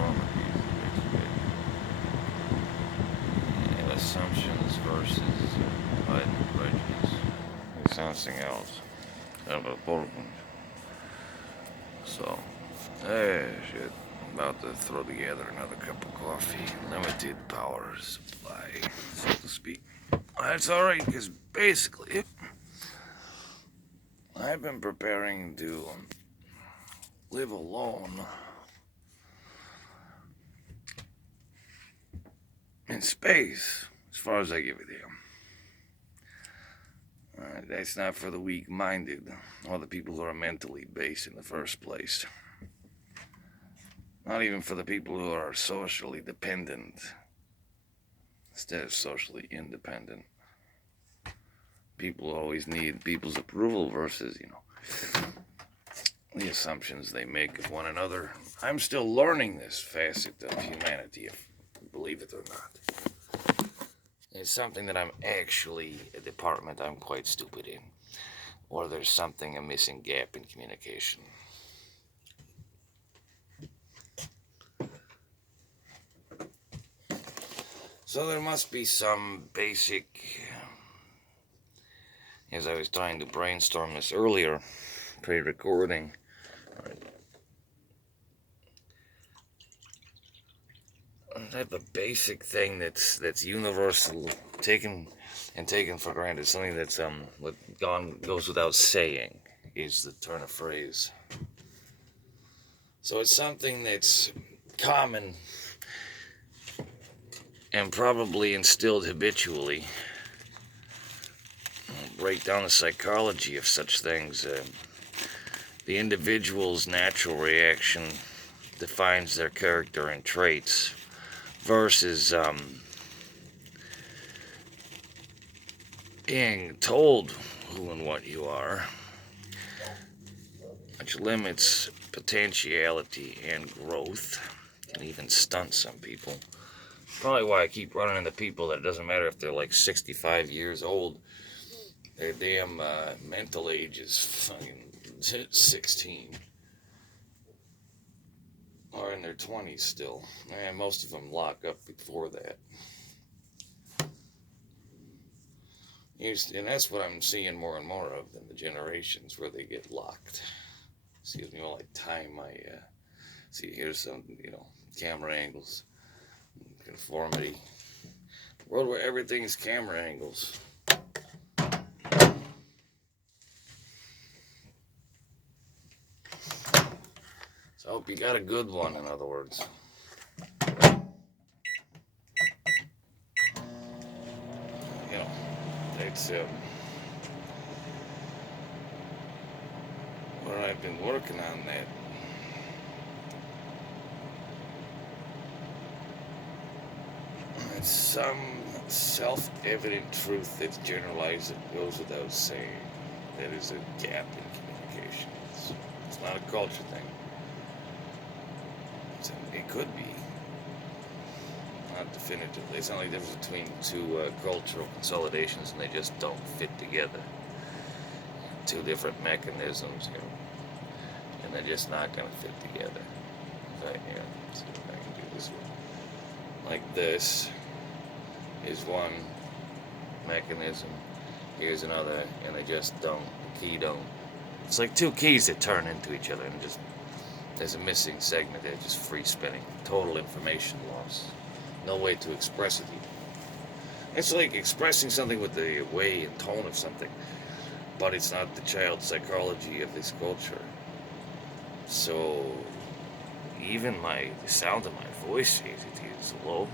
conformity is a big and assumptions versus hiding prejudice. It's something else. Important. So, shit. About to throw together another cup of coffee. Limited power supply, so to speak. That's alright, because basically, I've been preparing to live alone in space, as far as I give a damn. That's not for the weak-minded, or the people who are mentally based in the first place. Not even for the people who are socially dependent instead of socially independent. People always need people's approval versus, the assumptions they make of one another. I'm still learning this facet of humanity, if you believe it or not. It's something that I'm actually a department I'm quite stupid in, or there's something, a missing gap in communication. So there must be some basic, as I was trying to brainstorm this earlier, pre-recording, type of basic thing that's universal, taken for granted, something that's what goes without saying, is the turn of phrase. So it's something that's common and probably instilled habitually. Break down the psychology of such things. The individual's natural reaction defines their character and traits versus being told who and what you are, which limits potentiality and growth, and even stunts some people. Probably why I keep running into people that it doesn't matter if they're like 65 years old, their damn mental age is fucking 16. Or in their 20s still. And most of them lock up before that. And that's what I'm seeing more and more of in the generations where they get locked. Excuse me while I time my, see, here's some, camera angles, conformity. World where everything's camera angles. So I hope you got a good one, in other words. It's where I've been working on that. It's some self-evident truth that's generalized that goes without saying. That is a gap in communication. It's not a culture thing. It could be. Not definitively. It's not like the difference between two cultural consolidations and they just don't fit together. Two different mechanisms, and they're just not going to fit together. See if I can do this one. Like this is one mechanism, here's another, and they just don't. The key don't. It's like two keys that turn into each other, and there's a missing segment there, just free spinning. Total information loss. No way to express it even. It's like expressing something with the way and tone of something, but it's not the child psychology of this culture. So even the sound of my voice, as it is low,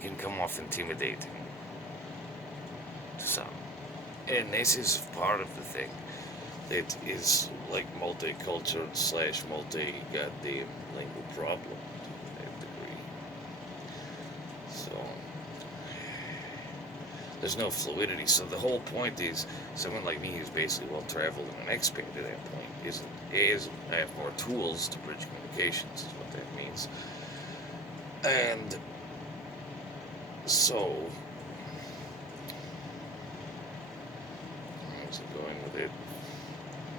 can come off intimidating to some. And this is part of the thing that is like multicultural / multi-goddamn lingual problem to that degree. So there's no fluidity. So the whole point is someone like me who's basically well-traveled and an expert to that point is I have more tools to bridge communications, is what that means. And so, how's it going with it?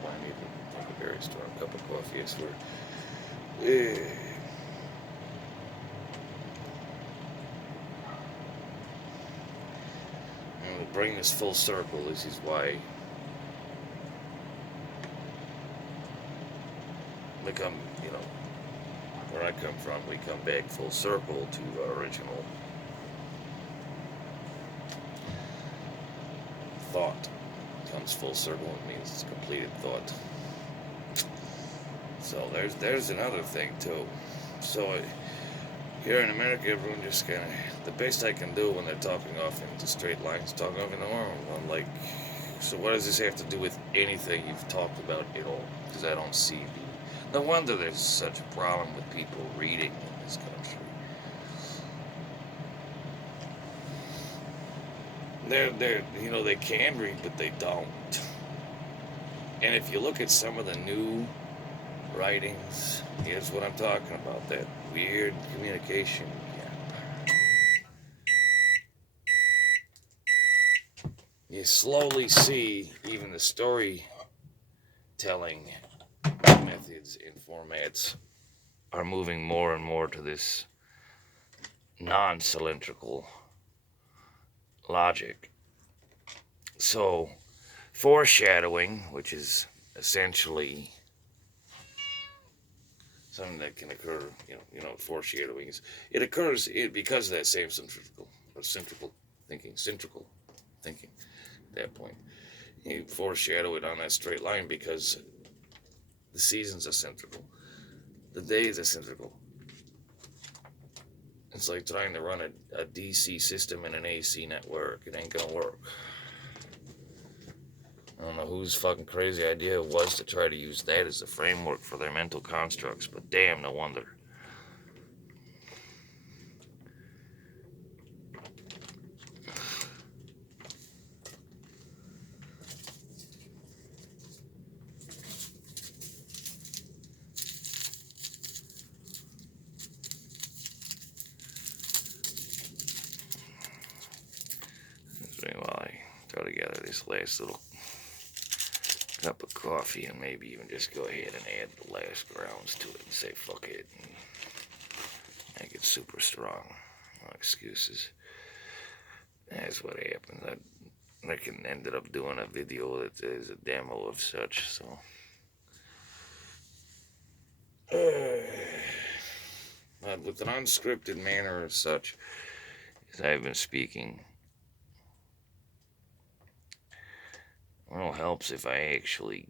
I need to take a very strong cup of coffee, I swear. And to bring this full circle, this is why we come, you know, where I come from, we come back full circle to our original thought. Comes full circle, it means it's completed thought. So there's another thing too. So here in America, everyone just kind of, the best I can do when they're talking off into straight lines, talking off into normal. I'm like, so what does this have to do with anything you've talked about at all? Because I don't see the. No wonder there's such a problem with people reading in this country. They can read, but they don't. And if you look at some of the new writings, here's what I'm talking about, that weird communication gap. You slowly see even the storytelling methods and formats are moving more and more to this non-cylindrical logic. So, foreshadowing, which is essentially something that can occur, you know what foreshadowing is. It occurs because of that same centrical thinking. At that point, you foreshadow it on that straight line because the seasons are centrical, the days are centrical. It's like trying to run a DC system in an AC network. It ain't gonna work. I don't know whose fucking crazy idea it was to try to use that as a framework for their mental constructs, but damn, no wonder. While I throw together this last little cup of coffee and maybe even just go ahead and add the last grounds to it and say fuck it and make it super strong. No excuses. That's what happened. I ended up doing a video that is a demo of such, so. But with an unscripted manner of such, as I've been speaking, it all helps if I actually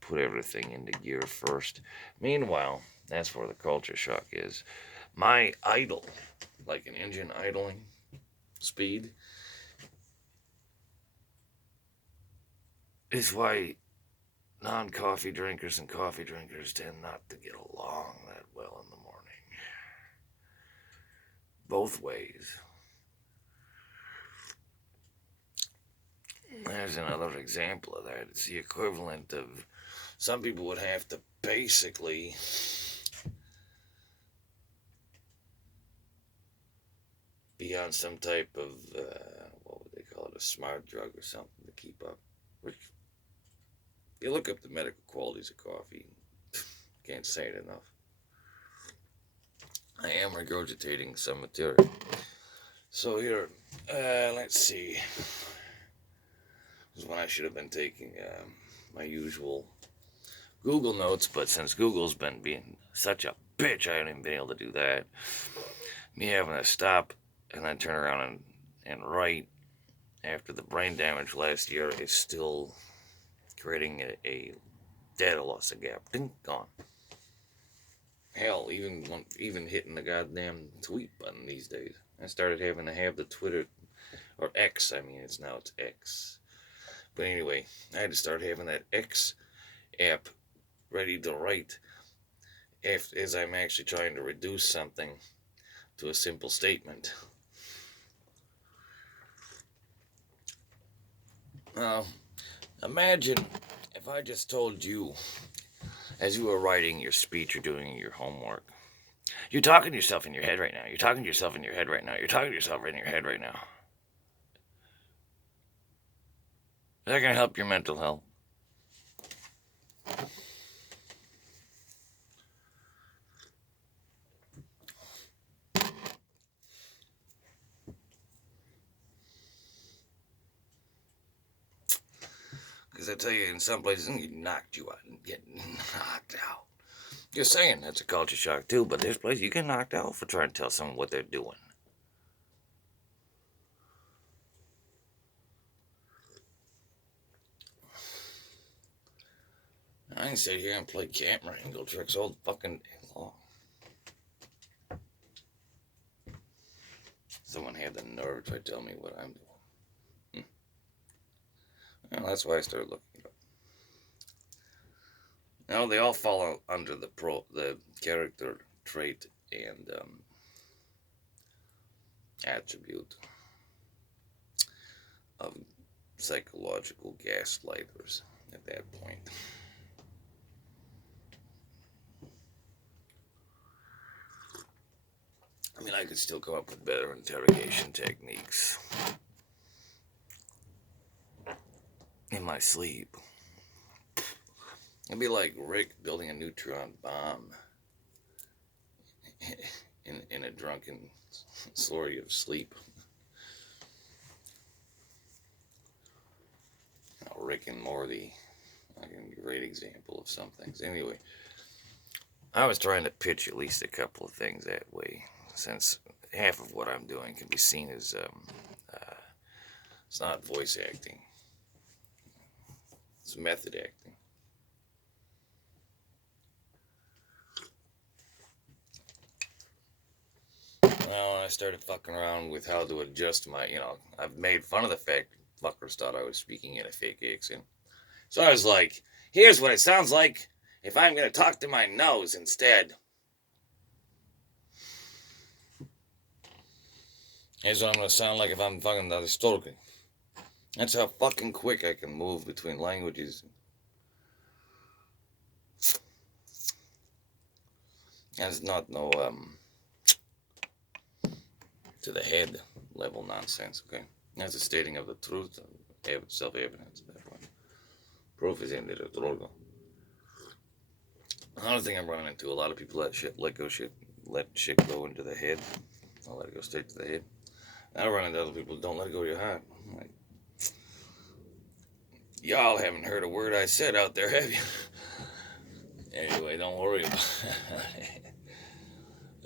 put everything into gear first. Meanwhile, that's where the culture shock is. My idle, like an engine idling speed, is why non-coffee drinkers and coffee drinkers tend not to get along that well in the morning. Both ways. There's another example of that. It's the equivalent of, some people would have to basically be on some type of, what would they call it, a smart drug or something to keep up. Which, you look up the medical qualities of coffee, can't say it enough. I am regurgitating some material. So here, let's see. This is when I should have been taking my usual Google Notes, but since Google's been being such a bitch, I haven't even been able to do that. Me having to stop and then turn around and write after the brain damage last year is still creating a data loss, a gap. Ding, gone. Hell, even hitting the goddamn tweet button these days. I started having to have the Twitter, or X, it's X. But anyway, I had to start having that X app ready to write as I'm actually trying to reduce something to a simple statement. Now, imagine if I just told you, as you were writing your speech or doing your homework, you're talking to yourself in your head right now. You're talking to yourself in your head right now. You're talking to yourself in your head right now. Is that going to help your mental health? places, I tell you, in some places, you knocked you out and get knocked out. Just saying, that's a culture shock too, but there's places you get knocked out for trying to tell someone what they're doing. I can sit here and play camera angle tricks all fucking day long. Someone had the nerve to tell me what I'm doing. Well, that's why I started looking it up. Now, they all fall under the character trait and attribute of psychological gaslighters at that point. I mean, I could still come up with better interrogation techniques in my sleep. It'd be like Rick building a neutron bomb in a drunken slurry of sleep. Rick and Morty, like a great example of some things. Anyway, I was trying to pitch at least a couple of things that way, since half of what I'm doing can be seen as it's not voice acting, it's method acting. Well, when I started fucking around with how to adjust my, I've made fun of the fact fuckers thought I was speaking in a fake accent. So I was like, here's what it sounds like if I'm going to talk to my nose instead. Here's what I'm going to sound like if I'm fucking talking. That's how fucking quick I can move between languages. That's not no, to the head level nonsense, okay? That's a stating of the truth, self-evidence at that point. Proof is in there, drogo. Another thing I'm running into, a lot of people let shit go into the head. I'll let it go straight to the head. I run into other people who don't let it go to your heart. I'm like, y'all haven't heard a word I said out there, have you? Anyway, don't worry about it.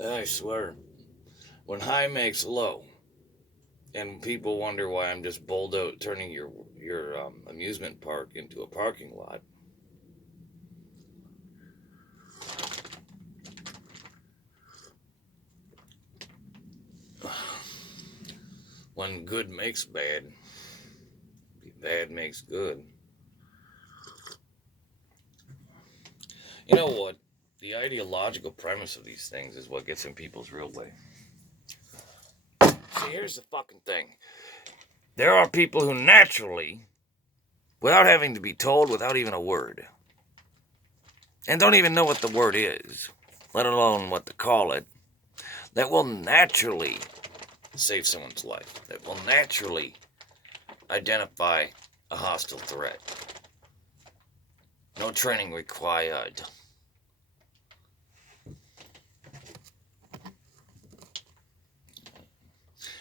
I swear, when high makes low, and people wonder why I'm just bulldozer turning your amusement park into a parking lot. When good makes bad, bad makes good. You know what? The ideological premise of these things is what gets in people's real way. See, here's the fucking thing. There are people who naturally, without having to be told, without even a word, and don't even know what the word is, let alone what to call it, that will naturally save someone's life, that will naturally identify a hostile threat. No training required.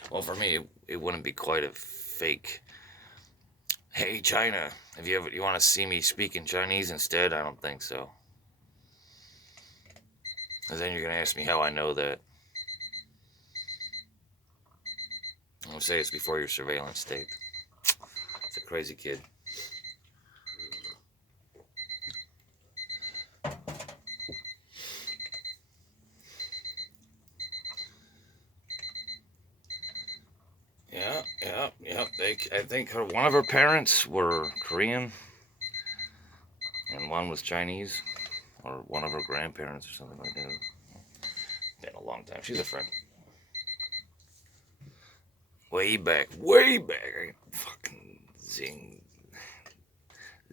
Well, for me, it wouldn't be quite a fake. Hey, China, you want to see me speak in Chinese instead? I don't think so. Because then you're going to ask me how I know that. I'm going to say it's before your surveillance state. It's a crazy kid. Yeah. I think one of her parents were Korean, and one was Chinese, or one of her grandparents or something like that. Been a long time. She's a friend. Way back. I fucking zing.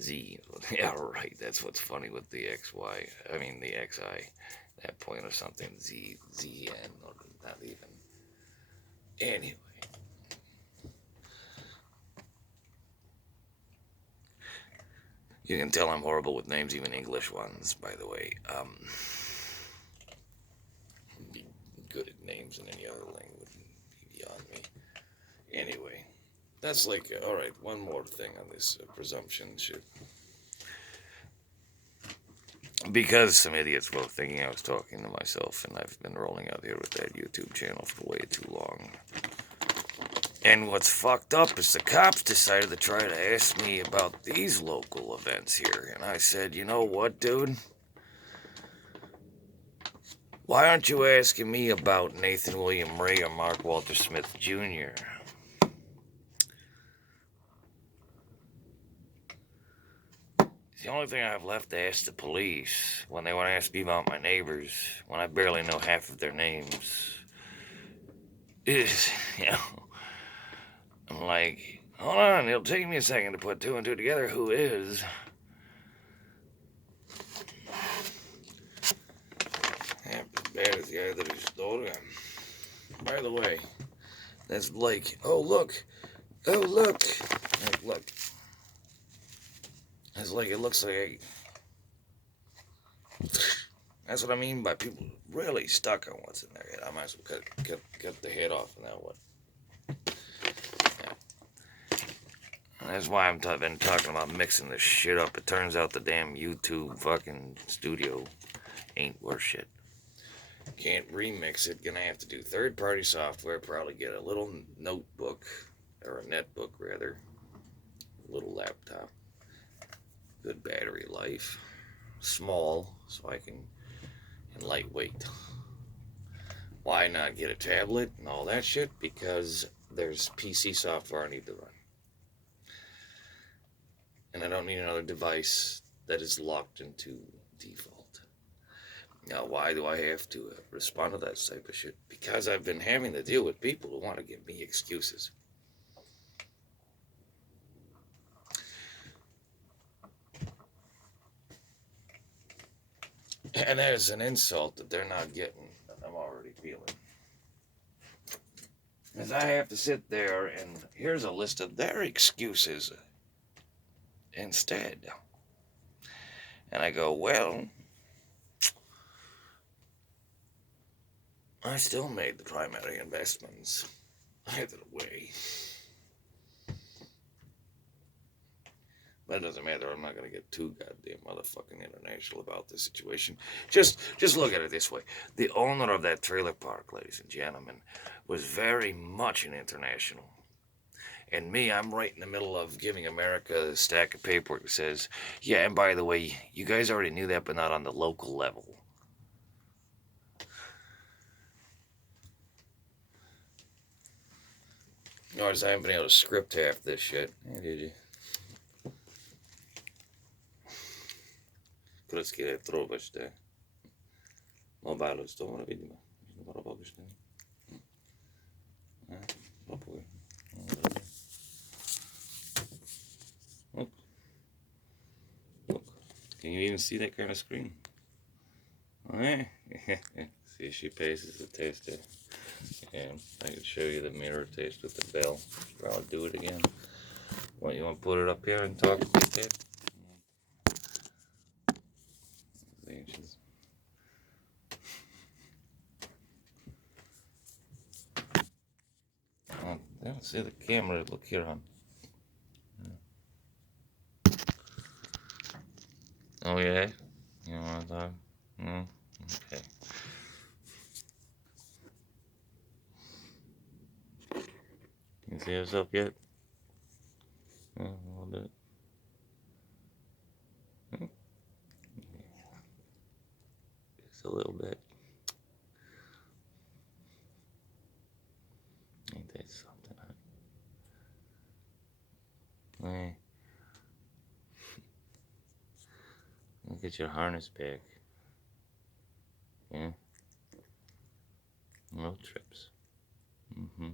Z. Yeah, right. That's what's funny with the XY. I mean, the XI. That point or something. ZN, or not even. Anyway. You can tell I'm horrible with names, even English ones, by the way. Good at names in any other language would be beyond me. Anyway, That's like, alright, one more thing on this presumption shit. Because some idiots were thinking I was talking to myself, and I've been rolling out here with that YouTube channel for way too long. And what's fucked up is the cops decided to try to ask me about these local events here. And I said, you know what, dude? Why aren't you asking me about Nathan William Ray or Mark Walter Smith Jr.? It's the only thing I have left to ask the police when they want to ask me about my neighbors, when I barely know half of their names, is, you know, I'm like, hold on, it'll take me a second to put two and two together. Who is? Half as bad as the guy that he stole it. By the way, that's Blake. Oh, look. Oh, look. Like, look. It's like, it looks like that's what I mean by people really stuck on what's in their head. I might as well cut the head off on that one. Yeah. And that's why I've been talking about mixing this shit up. It turns out the damn YouTube fucking studio ain't worth shit. Can't remix it. Gonna have to do third-party software. Probably get a little notebook, or a netbook rather. A little laptop. Good battery life. Small, so I can, and lightweight. Why not get a tablet and all that shit? Because there's PC software I need to run. And I don't need another device that is locked into default. Now, why do I have to respond to that type of shit? Because I've been having to deal with people who want to give me excuses. And there's an insult that they're not getting that I'm already feeling. As I have to sit there and here's a list of their excuses instead. And I go, well, I still made the primary investments either way. But it doesn't matter. I'm not going to get too goddamn motherfucking international about this situation. Just look at it this way. The owner of that trailer park, ladies and gentlemen, was very much an international. And me, I'm right in the middle of giving America a stack of paperwork that says, yeah, and by the way, you guys already knew that, but not on the local level. Notice I haven't been able to script half this shit. Yeah, did you? Krski je trovašte. Mobile s tom vidimo. Mora pobište. Look. Look. Can you even see that kind of screen? See, she pastes the taster. And I can show you the mirror taste with the bell. I'll do it again. What, you want to put it up here and talk like that? The inches. Oh, I don't see the camera. Look here, hon. Oh, yeah? You want to talk? No? Okay. You see yourself yet? A little bit. Just a little bit. Ain't that something, huh? Hey. Look at your harness back. Yeah? Road trips. Mm-hmm.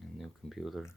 A new computer.